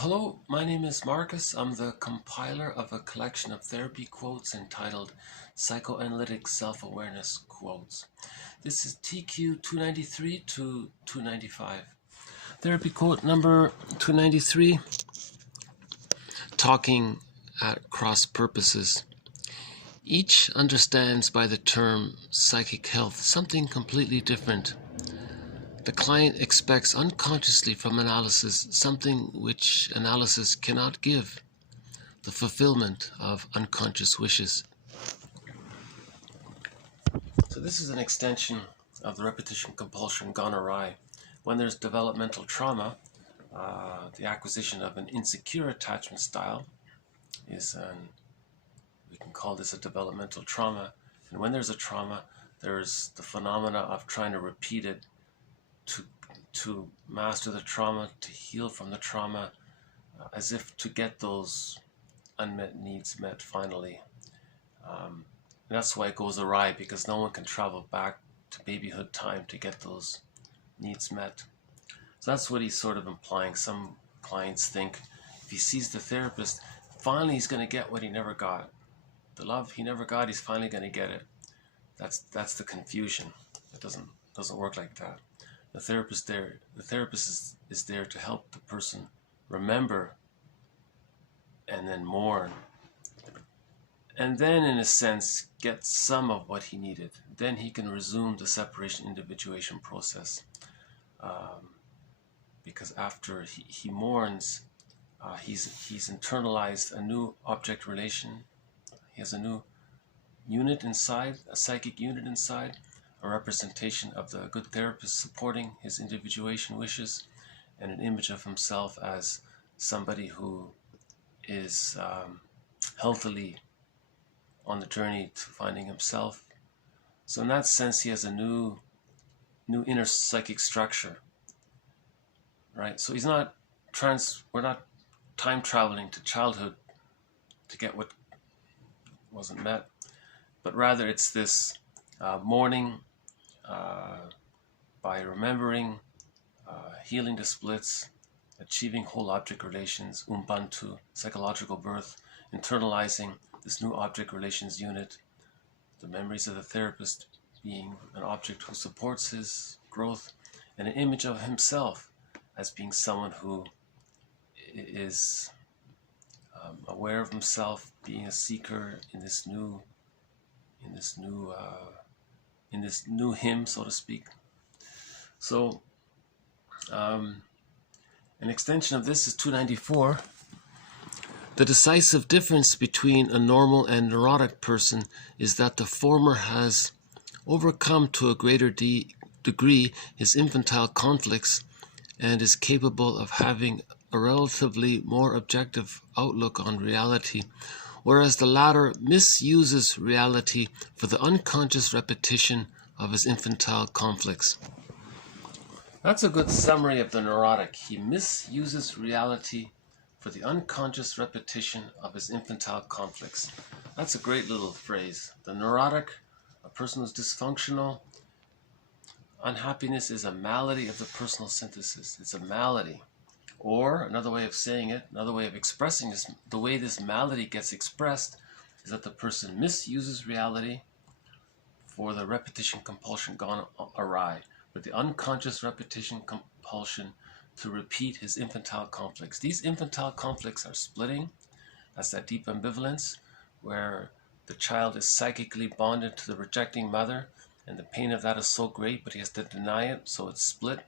Hello, my name is Marcus. I'm the compiler of a collection of therapy quotes entitled Psychoanalytic Self-Awareness Quotes. This is TQ 293 to 295. Therapy quote number 293, talking at cross purposes. Each understands by the term psychic health something completely different. The client expects unconsciously from analysis something which analysis cannot give, the fulfillment of unconscious wishes. So this is an extension of the repetition compulsion gone awry. When there's developmental trauma, the acquisition of an insecure attachment style we can call this a developmental trauma. And when there's a trauma, there's the phenomena of trying to repeat it to master the trauma, to heal from the trauma, as if to get those unmet needs met finally. And that's why it goes awry, because no one can travel back to babyhood time to get those needs met. So that's what he's sort of implying. Some clients think if he sees the therapist, finally he's going to get what he never got. The love he never got, he's finally going to get it. That's the confusion. It doesn't work like that. The therapist is there to help the person remember and then mourn, and then in a sense get some of what he needed. Then he can resume the separation individuation process, because after he mourns, he's internalized a new object relation. He has a new unit inside, a psychic unit inside, a representation of the good therapist supporting his individuation wishes, and an image of himself as somebody who is healthily on the journey to finding himself. So in that sense, he has a new inner psychic structure, right? So we're not time traveling to childhood to get what wasn't met, but rather it's this mourning by remembering, healing the splits, achieving whole object relations, Ubuntu, psychological birth, internalizing this new object relations unit, the memories of the therapist being an object who supports his growth, and an image of himself as being someone who is aware of himself, being a seeker in this new him, so to speak. So an extension of this is 294. The decisive difference between a normal and neurotic person is that the former has overcome to a greater degree his infantile conflicts and is capable of having a relatively more objective outlook on reality, whereas the latter misuses reality for the unconscious repetition of his infantile conflicts. That's a good summary of the neurotic. He misuses reality for the unconscious repetition of his infantile conflicts. That's a great little phrase. The neurotic, a person who's dysfunctional. Unhappiness is a malady of the personal synthesis. It's a malady. Or another way of saying it, another way of expressing this, the way this malady gets expressed is that the person misuses reality for the repetition compulsion gone awry, with the unconscious repetition compulsion to repeat his infantile conflicts. These infantile conflicts are splitting. That's that deep ambivalence where the child is psychically bonded to the rejecting mother, and the pain of that is so great, but he has to deny it, so it's split,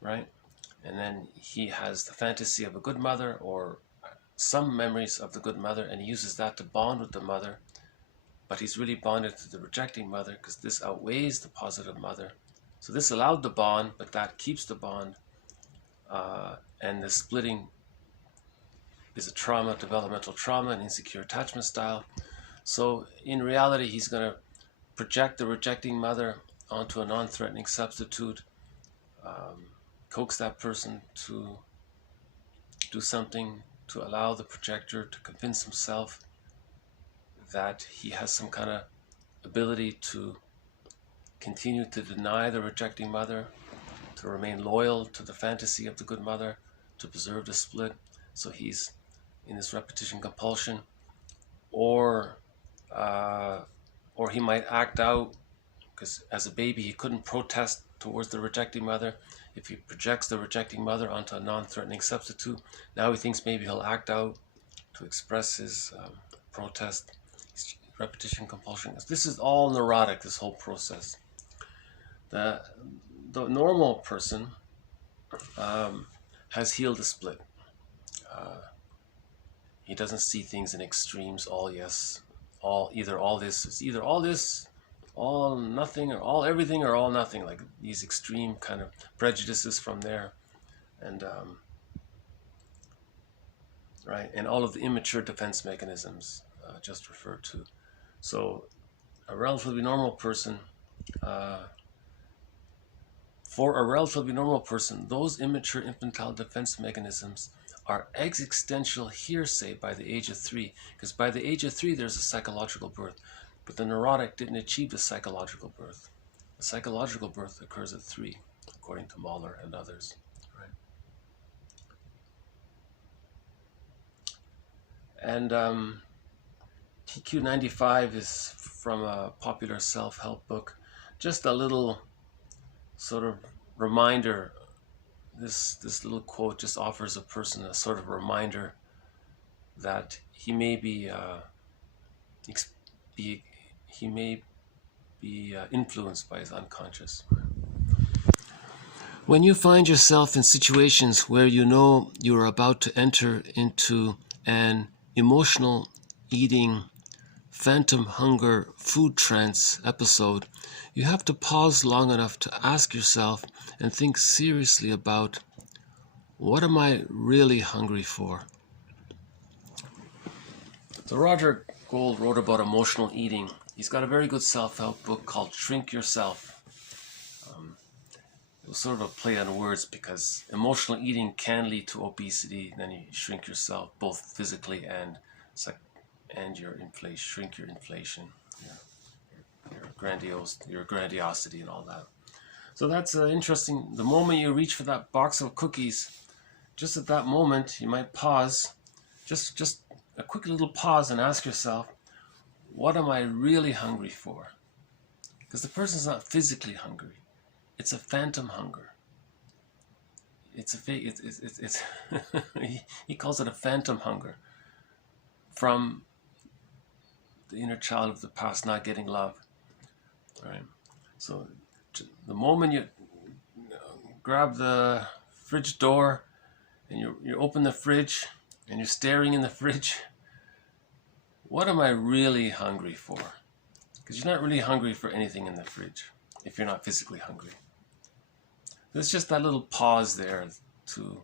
right? And then he has the fantasy of a good mother or some memories of the good mother, and he uses that to bond with the mother, but he's really bonded to the rejecting mother because this outweighs the positive mother. So this allowed the bond, but that keeps the bond, and the splitting is a trauma, developmental trauma, an insecure attachment style. So in reality, he's going to project the rejecting mother onto a non-threatening substitute, coax that person to do something, to allow the projector to convince himself that he has some kind of ability to continue to deny the rejecting mother, to remain loyal to the fantasy of the good mother, to preserve the split. So he's in this repetition compulsion, or he might act out because as a baby he couldn't protest towards the rejecting mother. If he projects the rejecting mother onto a non-threatening substitute, now he thinks maybe he'll act out to express his protest. Repetition compulsion. This is all neurotic, this whole process. The normal person has healed the split. He doesn't see things in extremes, all yes, all either all this. It's either all this, all nothing, or all everything, or all nothing, like these extreme kind of prejudices from there. And right, and all of the immature defense mechanisms just referred to. So a relatively normal person, for a relatively normal person, those immature infantile defense mechanisms are existential hearsay by the age of 3, because by the age of 3 there's a psychological birth, but the neurotic didn't achieve the psychological birth. The psychological birth occurs at 3, according to Mahler and others. Right? And TQ95 is from a popular self-help book. Just a little sort of reminder. This little quote just offers a person a sort of reminder that he may be influenced by his unconscious. When you find yourself in situations where you know you are about to enter into an emotional eating, phantom hunger, food trance episode, you have to pause long enough to ask yourself and think seriously about, what am I really hungry for? So Roger Gould wrote about emotional eating. He's got a very good self-help book called Shrink Yourself. It was sort of a play on words, because emotional eating can lead to obesity. Then you shrink yourself, both physically and your inflation. Shrink your inflation, your grandiosity, and all that. So that's interesting. The moment you reach for that box of cookies, just at that moment, you might pause, just a quick little pause, and ask yourself, what am I really hungry for? Because the person's not physically hungry. It's a phantom hunger. It's a fake. It's he calls it a phantom hunger from the inner child of the past not getting love. Right. So the moment you grab the fridge door and you open the fridge and you're staring in the fridge, what am I really hungry for? Because you're not really hungry for anything in the fridge if you're not physically hungry. There's just that little pause there to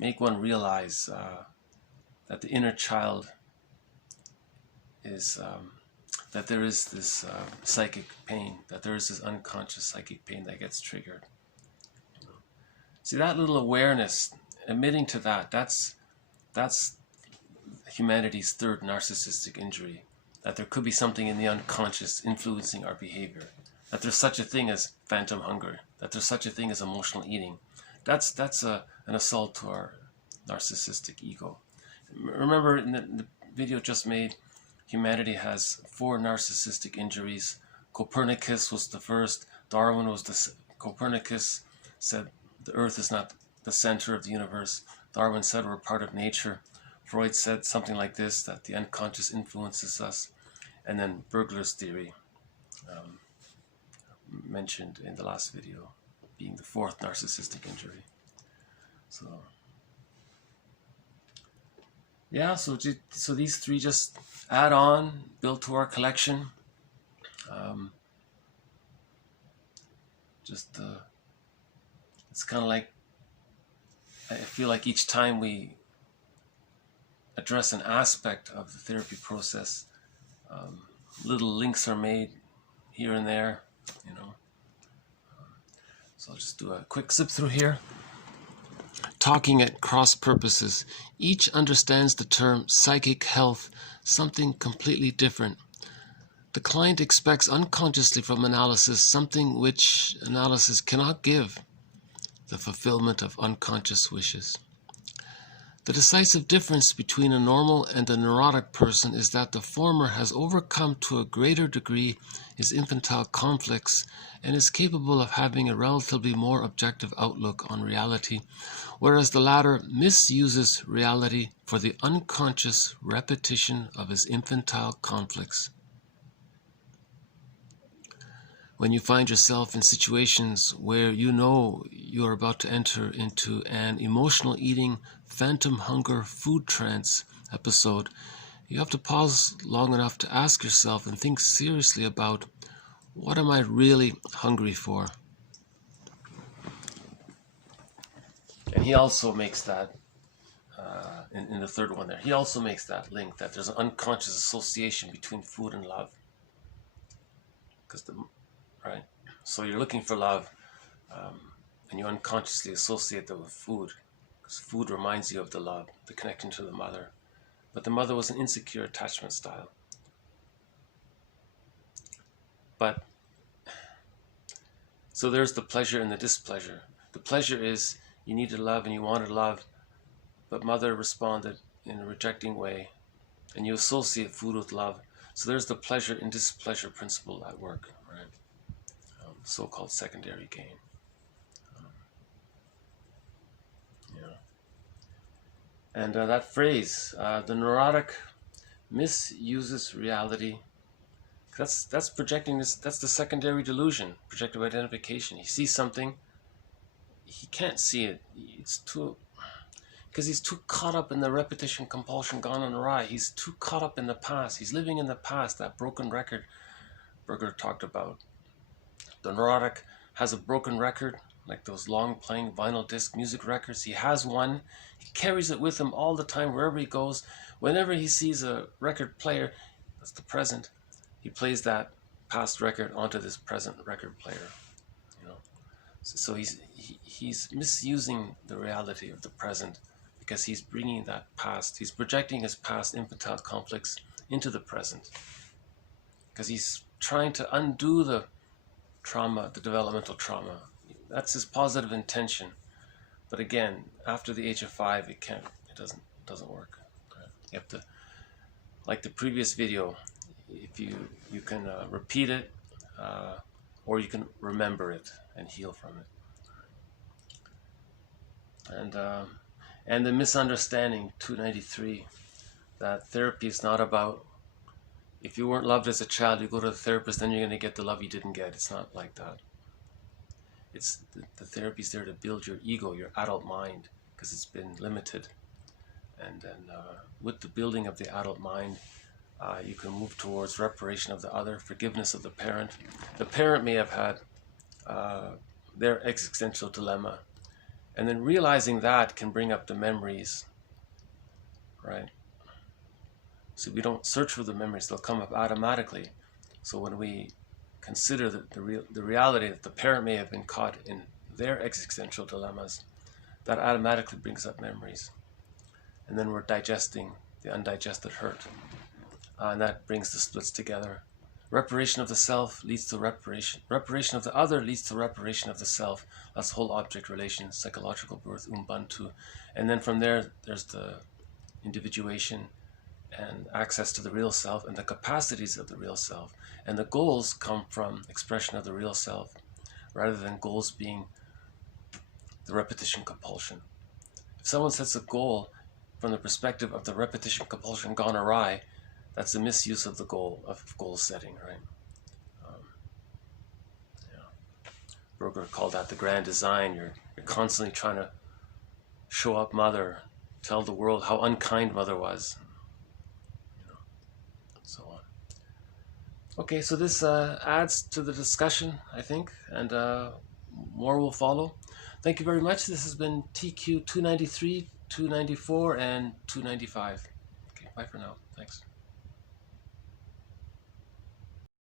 make one realize that the inner child is, that there is this psychic pain, that there is this unconscious psychic pain that gets triggered. See, that little awareness, admitting to that's humanity's third narcissistic injury, that there could be something in the unconscious influencing our behavior, that there's such a thing as phantom hunger, that there's such a thing as emotional eating. That's an assault to our narcissistic ego. Remember, in the video just made, humanity has 4 narcissistic injuries. Copernicus was the first. Darwin was the... Copernicus said the earth is not the center of the universe. Darwin said we're part of nature. Freud said something like this, that the unconscious influences us. And then Bergler's theory, mentioned in the last video, being the 4th narcissistic injury. So yeah, so these 3 just add on, build to our collection. It's kind of like, I feel like each time we address an aspect of the therapy process, little links are made here and there, you know. So I'll just do a quick zip through here. Talking at cross purposes. Each understands the term psychic health, something completely different. The client expects unconsciously from analysis something which analysis cannot give, the fulfillment of unconscious wishes. The decisive difference between a normal and a neurotic person is that the former has overcome to a greater degree his infantile conflicts and is capable of having a relatively more objective outlook on reality, whereas the latter misuses reality for the unconscious repetition of his infantile conflicts. When you find yourself in situations where you know you are about to enter into an emotional eating, phantom hunger, food trance episode, you have to pause long enough to ask yourself and think seriously about, what am I really hungry for? And he also makes that, in the third one there, he also makes that link that there's an unconscious association between food and love. Right? So you're looking for love, and you unconsciously associate that with food, because food reminds you of the love, the connection to the mother. But the mother was an insecure attachment style. But, so there's the pleasure and the displeasure. The pleasure is you needed love and you wanted love, but mother responded in a rejecting way, and you associate food with love. So there's the pleasure and displeasure principle at work, right? So-called secondary gain. And that phrase, the neurotic misuses reality. That's projecting this. That's the secondary delusion, projective identification. He sees something, he can't see it. It's too, because he's too caught up in the repetition, compulsion, gone awry. He's too caught up in the past. He's living in the past. That broken record Bergler talked about. The neurotic has a broken record, like those long playing vinyl disc music records. He has one. He carries it with him all the time, wherever he goes. Whenever he sees a record player, that's the present, he plays that past record onto this present record player. So he's misusing the reality of the present, because he's bringing that past, he's projecting his past infantile conflicts into the present, because he's trying to undo the trauma, the developmental trauma. That's his positive intention. But again, after the age of 5, it doesn't work. You have to, like the previous video, if you can repeat it, or you can remember it and heal from it. And the misunderstanding, 293, that therapy is not about, if you weren't loved as a child, you go to the therapist, then you're going to get the love you didn't get. It's not like that. It's the therapy's there to build your ego, your adult mind, because it's been limited. And then with the building of the adult mind, you can move towards reparation of the other, forgiveness of the parent. The parent may have had their existential dilemma, and then realizing that can bring up the memories, right? So we don't search for the memories, they'll come up automatically. So when we consider the reality that the parent may have been caught in their existential dilemmas, that automatically brings up memories. And then we're digesting the undigested hurt. And that brings the splits together. Reparation of the self leads to reparation. Reparation of the other leads to reparation of the self. That's whole object relations, psychological birth, Ubuntu. And then from there, there's the individuation and access to the real self and the capacities of the real self. And the goals come from expression of the real self, rather than goals being the repetition compulsion. If someone sets a goal from the perspective of the repetition compulsion gone awry, that's a misuse of the goal, of goal setting, right? Bergler called that the grand design. You're constantly trying to show up mother, tell the world how unkind mother was, so on. Okay, so this adds to the discussion, I think, and more will follow. Thank you very much. This has been TQ 293, 294, and 295. Okay, bye for now. Thanks.